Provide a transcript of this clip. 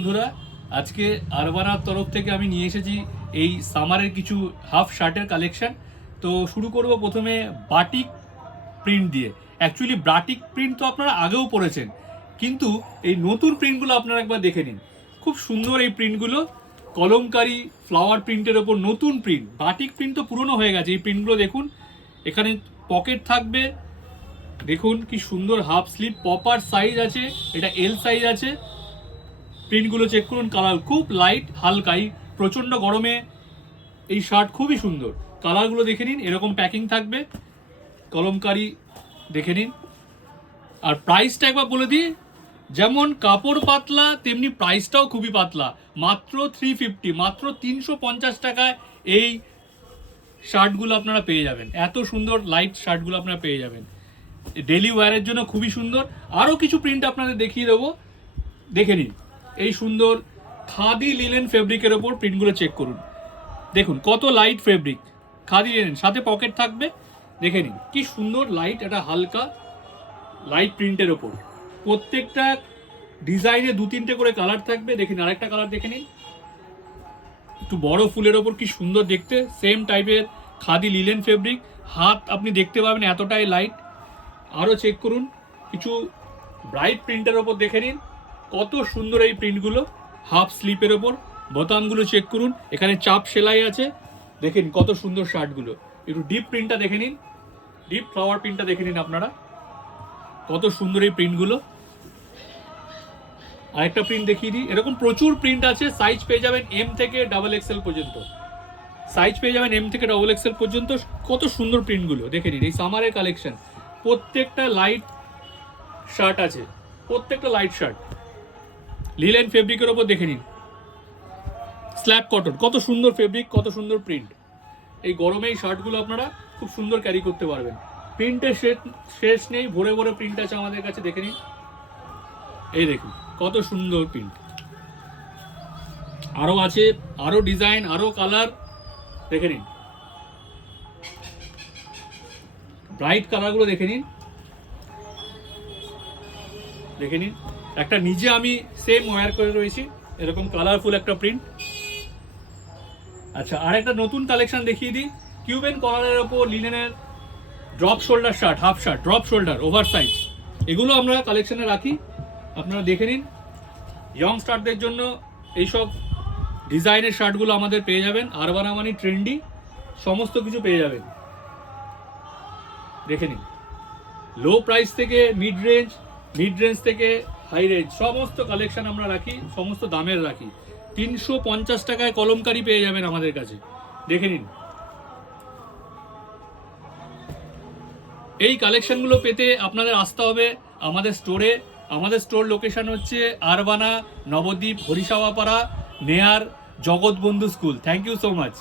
বন্ধুরা, আজকে আরবানার তরফ থেকে আমি নিয়ে এসেছি এই সামারের কিছু হাফ শার্টের কালেকশন। তো শুরু করব প্রথমে বাটিক প্রিন্ট দিয়ে। অ্যাকচুয়ালি বাটিক প্রিন্ট তো আপনারা আগেও পড়েছেন, কিন্তু এই নতুন প্রিন্টগুলো আপনারা একবার দেখে নিন। খুব সুন্দর এই প্রিন্টগুলো, কলমকারি ফ্লাওয়ার প্রিন্টের ওপর নতুন প্রিন্ট। বাটিক প্রিন্ট তো পুরনো হয়ে গেছে, এই প্রিন্টগুলো দেখুন। এখানে পকেট থাকবে, দেখুন কি সুন্দর হাফ স্লিভ, প্রপার সাইজ আছে, এটা এল সাইজ আছে। প্রিন্টগুলো চেক করুন, কালার খুব লাইট হালকাই, প্রচণ্ড গরমে এই শার্ট খুবই সুন্দর। কালারগুলো দেখে নিন, এরকম প্যাকিং থাকবে, কলমকারি দেখে নিন। আর প্রাইসটা একবার বলে দিই, যেমন কাপড় পাতলা তেমনি প্রাইসটাও খুবই পাতলা। মাত্র 350, মাত্র 350 টাকায় এই শার্টগুলো আপনারা পেয়ে যাবেন। এত সুন্দর লাইট শার্টগুলো আপনারা পেয়ে যাবেন, ডেলি ওয়্যারের জন্য খুবই সুন্দর। আরও কিছু প্রিন্ট আপনাদের দেখিয়ে দেবো, দেখে নিন। এই সুন্দর খাদি লিনেন ফেব্রিকের ওপর প্রিন্টগুলো চেক করুন, দেখুন কত লাইট ফেব্রিক, খাদি লিনেন, সাথে পকেট থাকবে। দেখে নিন কি সুন্দর লাইট, এটা হালকা লাইট প্রিন্টের ওপর। প্রত্যেকটা ডিজাইনে 2-3টে করে কালার থাকবে। দেখে নিন, আরেকটা কালার দেখে নিন, একটু বড় ফুলের ওপর কি সুন্দর দেখতে, সেম টাইপের খাদি লিনেন ফেব্রিক। হাত আপনি দেখতে পাবেন এতটাই লাইট। আরও চেক করুন কিছু ব্রাইট প্রিন্টের ওপর, দেখে নিন কত সুন্দর এই প্রিন্টগুলো। হাফ স্লিপের ওপর বোতামগুলো চেক করুন, এখানে চাপ সেলাই আছে। দেখেন কত সুন্দর শার্টগুলো। একটু ডিপ প্রিন্টটা দেখে নিন, ডিপ ফ্লাওয়ার প্রিন্টটা দেখে নিন আপনারা, কত সুন্দর এই প্রিন্টগুলো। আরেকটা প্রিন্ট দেখিয়ে দিই, এরকম প্রচুর প্রিন্ট আছে। সাইজ পেয়ে যাবেন এম থেকে XXL পর্যন্ত, সাইজ পেয়ে যাবেন এম থেকে XXL পর্যন্ত। কত সুন্দর প্রিন্টগুলো দেখে নিন, এই সামারের কালেকশন। প্রত্যেকটা লাইট শার্ট আছে, প্রত্যেকটা লাইট শার্ট লিনেন ফেব্রিকের ওপর দেখে নিন। স্ল্যাব কটন, কত সুন্দর ফেব্রিক, কত সুন্দর প্রিন্ট। এই গরমে এই শার্টগুলো আপনারা খুব সুন্দর ক্যারি করতে পারবেন। প্রিন্টের শেষ নেই, ভরে ভরে প্রিন্ট আছে আমাদের কাছে, দেখে নিন। এই দেখুন কত সুন্দর প্রিন্ট, আরও আছে, আরও ডিজাইন, আরও কালার, দেখে নিন। ব্রাইট কালারগুলো দেখে নিন, দেখে নিন। একটা নিজে আমি সেম ওয়্যার করে রয়েছি, এরকম কালারফুল একটা প্রিন্ট। আচ্ছা, আর একটা নতুন কালেকশন দেখিয়ে দিই, কিউবেন কলারের ওপর লিনেনের drop shoulder shirt, half shirt, drop shoulder, over size. এগুলো আমরা কালেকশনে রাখি, আপনারা দেখে নিন। ইয়ং স্টারদের জন্য এইসব ডিজাইনের শার্টগুলো আমাদের পেয়ে যাবেন। আরবানা মানে ট্রেন্ডি, সমস্ত কিছু পেয়ে যাবেন, দেখে নিন। লো প্রাইস থেকে মিড রেঞ্জ, মিড রেঞ্জ থেকে হাই রেঞ্জ, সমস্ত কালেকশন আমরা রাখি, সমস্ত দামের রাখি। 350 টাকায় কলমকারি পেয়ে যাবেন আমাদের কাছে, দেখে নিন। এই কালেকশনগুলো পেতে আপনাদের আসতে হবে আমাদের স্টোরে। আমাদের স্টোর লোকেশন হচ্ছে আরবানা, নবদ্বীপ, হরিসাওয়াপাড়া, near Jagatbandhu school. Thank you so much.